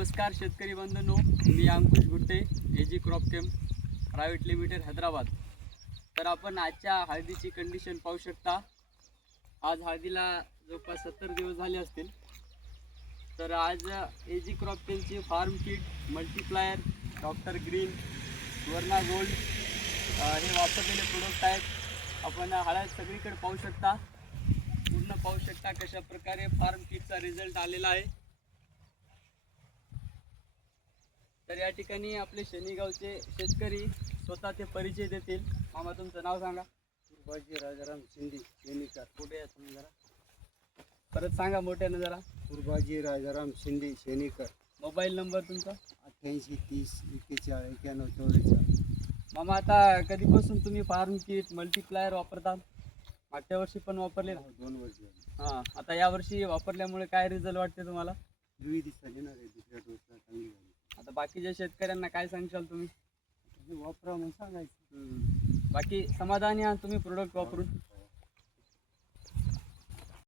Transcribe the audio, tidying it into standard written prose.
नमस्कार शेतकरी बंधूंनो, मी अंकुश Gutte, ag crop केम private limited Hyderabad. तर आपण आजच्या हळदीची कंडिशन पाहू शकता। आज हळदीला जवळपास 70 दिवस झाले असतील। तर आज एजी क्रॉप केमची farm kit multiplier doctor green Suvarna gold हे वापरलेले प्रोडक्ट आहेत। आपण हळद सगळीकडे पाहू शकता, पूर्ण पाहू शकता कशा प्रकारे फार्म किटचा रिझल्ट आलेला आहे। तर या ठिकाणी आपले शनीगावचे शेतकरी स्वतः ते परिचय देतील। मामा, तुमचं नाव सांगा। कुरबाजी राजाराम शिंदे शेनीकर। कुठे आहे तुम्ही? जरा परत सांगा मोठ्यानं जरा। कुरबाजी राजाराम शिंदे शेनीकर। मोबाईल नंबर तुमचा? 88 30 41 91 44। मामा, आता कधीपासून तुम्ही फार्म किट मल्टीप्लायर वापरता? मागच्या वर्षी पण वापरले ना? 2 वर्ष झाली। हां, आता यावर्षी वापरल्यामुळे काय रिझल्ट वाटते तुम्हाला? विविध दिसली ना रे, दुसऱ्या डोसला चांगली झाली। आता बाकीच्या शेतकऱ्यांना काय सांगशाल तुम्ही? वापरा म्हणून सांगायचं। बाकी समाधानी आहात तुम्ही प्रोडक्ट वापरून?